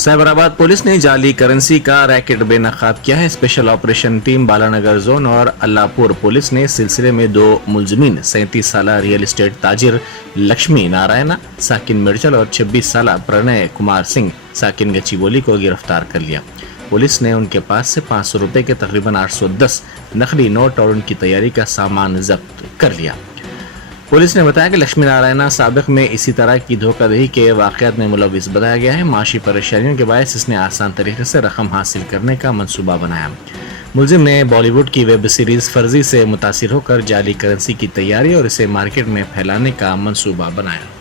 Cyberabad police ने जाली currency का रैकेट बेनकाब किया है। Special operation team Balanagar zone और अल्लाहपुर पुलिस ने सिलसिले में 2 मुलजमीन 37 साल रियल एस्टेट ताजिर लक्ष्मी नारायण साकिन मिर्चल और 26 साल प्रणय कुमार सिंह साकिन गच्चीबोली को गिरफ्तार कर लिया। पुलिस ने उनके पास से 500 रुपए के तकरीबन 810 नकली नोट और उनकी तैयारी का सामान जब्त कर लिया। पुलिस ने बताया कि लक्ष्मी नारायण साबिक में इसी तरह की धोखाधड़ी के वाकयात में मुलविस बताया गया है। माशी परेशानियों के बायस इसने आसान तरीके से रकम हासिल करने का मंसूबा बनाया। मुलजिम ने बॉलीवुड की वेब सीरीज फर्जी से मुतासिर होकर जाली करेंसी की तैयारी और इसे मार्केट में फैलाने का मंसूबा बनाया।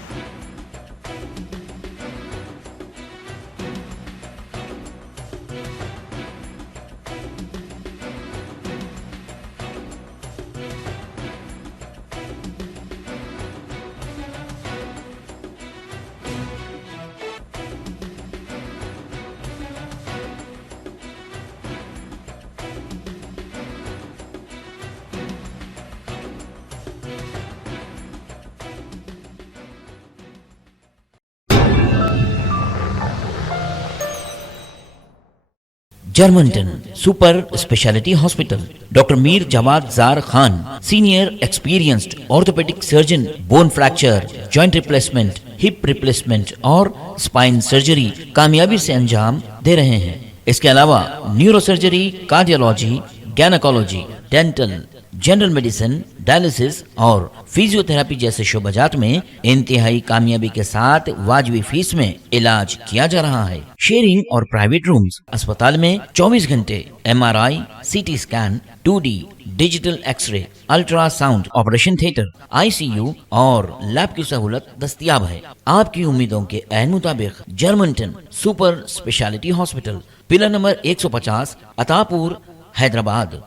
Germanten super speciality hospital, doctor Mir Jawad Jar Khan, senior experienced orthopaedic surgeon, bone fracture, joint replacement, hip replacement और स्पाइन सर्जरी कामयाबी से अंजाम दे रहे हैं। इसके अलावा neuro surgery, cardiology, gynaecology, dental, general medicine, dialysis और फिजियोथेरेपी जैसे शोबाजात में इंतहाई कामयाबी के साथ वाजबी फीस में इलाज किया जा रहा है। शेयरिंग और प्राइवेट रूम्स, अस्पताल में 24 घंटे MRI, CT scan, 2D digital x-ray, ultrasound, operation theatre, ICU और लैब की सहूलत दस्तयाब है। आपकी उम्मीदों के ऐन मुताबिक Germanten super speciality hospital, pillar number 150, Attapur, Hyderabad.